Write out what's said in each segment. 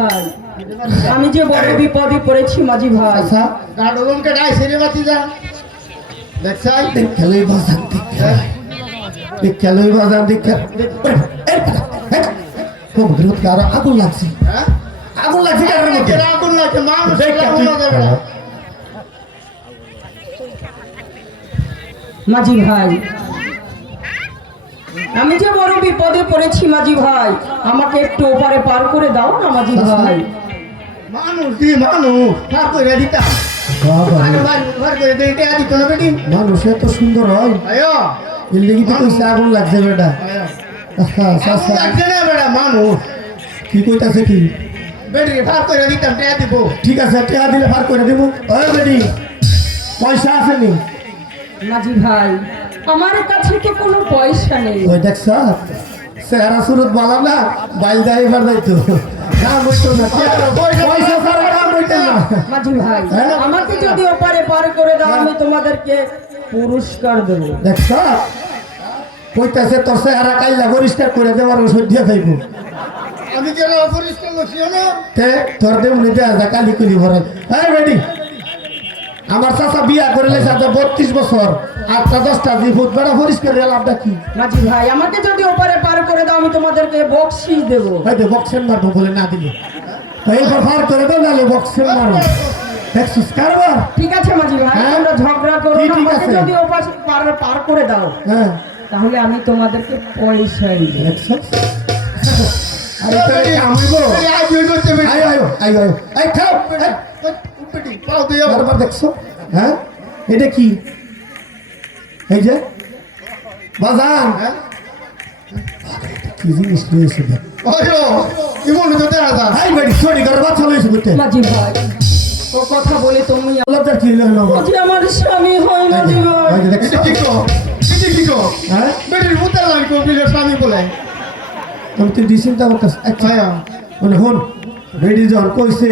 ভাই আমি যে বড় বিপদে পড়েছি মাঝি ভাই। আচ্ছা গাড়োলনকে ডাই সেরে বাতি যা দেখছাই খেলোই বাজান খেলোই বাজান আরো আগুন লাগছে হ্যাঁ আগুন লাগছে কারণ কেরা আগুন লাগে মানুষ আগুন লাগাবে না। মাঝি ভাই আমি যে বড় বিপদে পড়েছি মাঝি ভাই আমাকে একটু ওপারে পার করে দাও না মাঝি ভাই। মানুষ দি মানুষ পার করে দিতা আরে ভাই পার করে দে এটা দিত না বেটি মানুষ এত সুন্দর হয় আয়ো এর লেগে তো কইছে আগুন লাগছে বেটা আয়ো আচ্ছা আগুন লাগছে না বেটা মানুষ কি কইতাছে কি বেটি পার করে দিতাম টা দিব ঠিক আছে টাকা দিলে পার করে দেবো ওই বেটি পয়সা আছে নি মাঝি ভাই আমার কাছে তো কোনো পয়সা নেই। ওই দেখছ চেহারা সুরত বালা না বাইল দেয় এবার যাইতো কাম হইতো না পয়সা ছাড়া কাম হইতো না মাঝি ভাই আমাকে যদি ওপারে পার করে দাও আমি তোমাদেরকে পুরস্কার দেবো। দেখছ কইতাছে তোর চেহারা কাইলা পরিষ্কার করে দেওয়ার ওষুধ দিয়ে খাইবো আমি কেন অপরিষ্কার করছি না তে তোর দেবনি দেয়া যা কালি কুলি ভরাই এই বেটি আমার চাচা বিয়া করে লেছে 32 বছর 8টা 10টা জীবন বেড়া পরিষ্কার লাভটা কি মাঝি ভাই আমাকে যদি ওপারে পার করে দাও আমি তোমাদেরকে বকশিশ দেবো। হয়তো বক্সের মারবো বলে না দিলে এইবার পার করে দাও নাহলে বক্সের মারো দেখছিস কারবার ঠিক আছে মাঝি ভাই হ্যাঁ? তোমরা ঝগড়া করো কি না, ঠিক আমাকে আছে? যদি ওপারে পার করে দাও হ্যাঁ তাহলে আমি তোমাদেরকে পয়সা দিব। দেখছিস আরে তাহলে কাম হইবো আজ হই করতে বেটি আয় আয় আয় আয় এই খাও বেটি পাও দে বারবার দেখছো হ্যাঁ এটা কি এই যে বাজান হ্যাঁ কি জিনিস লয়েছে দেখ আয়ো কি মনে তো দেখা যা হাই বেটি সরি করে বাচ্চা লয়েছে বুঝতে মাঝি ভাই ও কথা বলে তুমি লজ্জা কি লাগলো ও যে আমার স্বামী হয় মাঝি ভাই। ওই যে দেখছো এটা কি কো এটা কি কো হ্যাঁ বেটির মুতার লাগি কো বিলের স্বামী বলে তুমি তুই চিন্তা করতেছ আচ্ছা আয়া মানে হন বেডি জন কইছে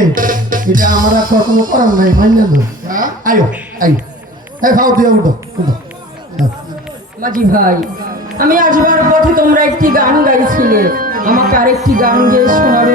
এটা আমরা কখনো করার নাই মান্য না হ্যাঁ আয়ো আয়ো এই খাও দিয়ে উঠো উঠো হ্যাঁ। মাঝি ভাই আমি আসবার পথে তোমরা একটি গান গাইছিলে আমাকে আরেকটি গান গিয়ে শোনাবে